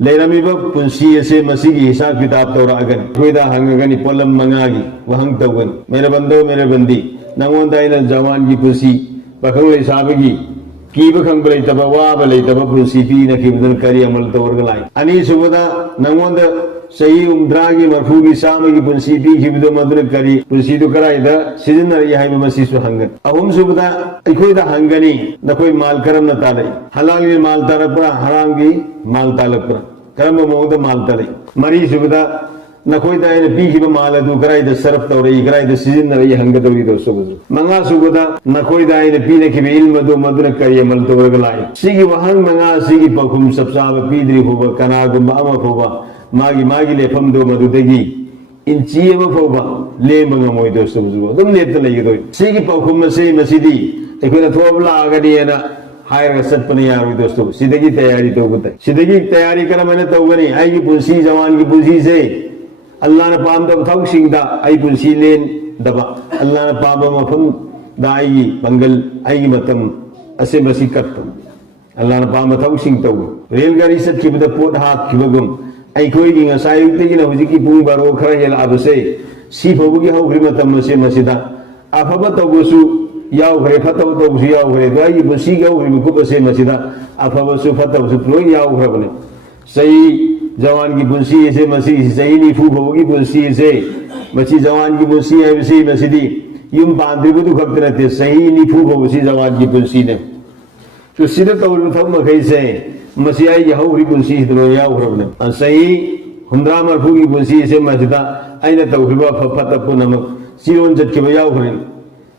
लेरमीब पुंसी असे मसीगी हिसाब किताब तौरागन कोइदा हंगगनी पोलम मंगागी वहंग तौगन मेरे बंदो मेरे बंदी नंगोंदा इना जवान की पुंसी पखंग लेसाबगी कीब खंग लेतब वाब लेतब पुंसी पीना किबदन करी अमल तौरगलाई अनि सुबदा नंगोंदा सही उम्द्रागी मरफूगी सामगी पुंसी पी किबदो मदन करी पुंसी दो कराइदा सिजनरी हाइब मसीसु हंगन अहुम सुबदा इखोइदा हंगनी नकोई माल करम न ताले हलाल की माल तारपरा हराम की माल तालपरा करम मोद माल ताले मरी सुबदा नकोइदा इन पीखिब माल अदु कराइदा सरफ तौरई कराइदा सिजनरी हंगदवी दो सुबदा मंगा सुबदा नकोइदा इन पीने की इल्म दो मदन करी अमल तौरगलाई सिगी वहंग मंगा सिगी पखुम सबसाब पीद्री होबा कनागुम अमा होबा मागी मागी लेफम दो मदुदगी इंची अमा फोबा लेम ngमोय दोस्तों बुजुगो दम लेत लेगदो सिगी पखुम से मसीदी एकोना थोबला आगदीना हायर सत्पने यारोय दोस्तों सिदगी तैयारी तौगत सिदगी तैयारी कर मैंने तौगनी आईगी पुंसी जवान की पुंसी से अल्लाह ने पाम दब थौ सिंगदा आई पुंसी लेन दबा अल्लाह ने पाम मफम दाई पंगल आईगी मतम असे मसी कत्तम अल्लाह ने पाम थौ सिंग तौ रेलगाड़ी सत की बद पोट हाथ की बगम अखोगी गसायुक्तगी हजिकी पुंग बारो खरा हेलाबसे सी फौगी हौग्री मतम से मसीदा अफब तौबसु यावग्रे फतब तौबसु यावग्रे दोई बुसी गौग्री मुकुबसे मसीदा अफबसु फतबसु लोई यावग्रबने सही जवान की बुसी से मसी सही निफु फौगी बुसी से मसी जवान की बुसी है बसी मसीदी युम पांद्रिबुदु खबतनते सही निफु फौसी जवान की बुसी ने तो सिदा तौल थम मखै से मसीहाई हौग्री पुंसी हिदरो यावग्रबने सही हुंद्रा मरफू की पुंसी से मसीदा आइना तौखिबा फफत पुनम सिरोन जटकिबा यावग्रनि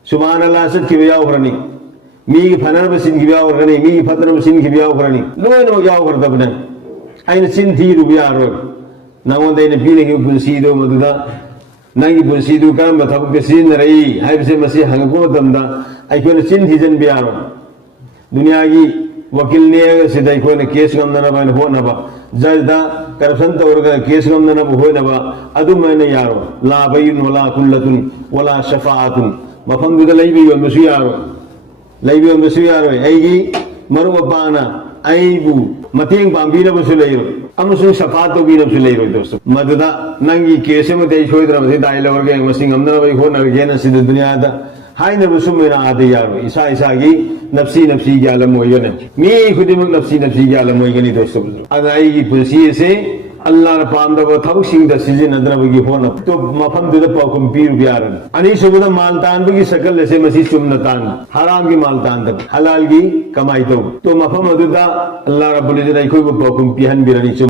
सुभान अल्लाह सटकिबा यावग्रनि मी फनर बसिन किबा यावग्रनि मी फतर बसिन किबा यावग्रनि लोनो यावग्रदबने आइना सिन थीरु यारो नंगोंदा इना पीने की पुंसी दो मदुदा नंगी पुंसी दो करम थबक सिन रही हाइबसे मसी हंगको तमदा आइकोन सिन थीजन बियारो दुनिया की वकील ने सिदा इकोन केस गमदनबा होनबा जजदा करप्शन तौरगा केस गमदनबा होनबा अदु मैंने यारो ला बैन वला कुल्लतुन वला शफाअतुन मफंदुदा लैबि यमसु यारो लैबि यमसु यारो एगी मरुपाना आइबु मतेंग पांबीनबसु लेरो अमसु शफाअत तौबीनबसु लेरो दोस्तों मददा नंगी केस मते छोइद्रबसे दाइलवरगे मसिंग गमदनबा होनगे सिदा दुनियादा हाइनबसु मेरा आदे यारो ईसा ईसा की नफ्सी नफ्सी की आलम होइगने मी खुदिमक नफ्सी नफ्सी की आलम होइगनी दोस्तों अदाई की पुंसी से अल्लाह ने पामदब थबसिंग द सिजनद्रबगी होना तो मफम दुद पाकुम पीरु बियारन अनि सुबुदा माल तानबगी सकल से मसी चुमन तान हराम की माल तान हलाल की कमाई तो मफम अदुदा अल्लाह रब्बुल इज्जत इखोय पाकुम पिहन बिरनी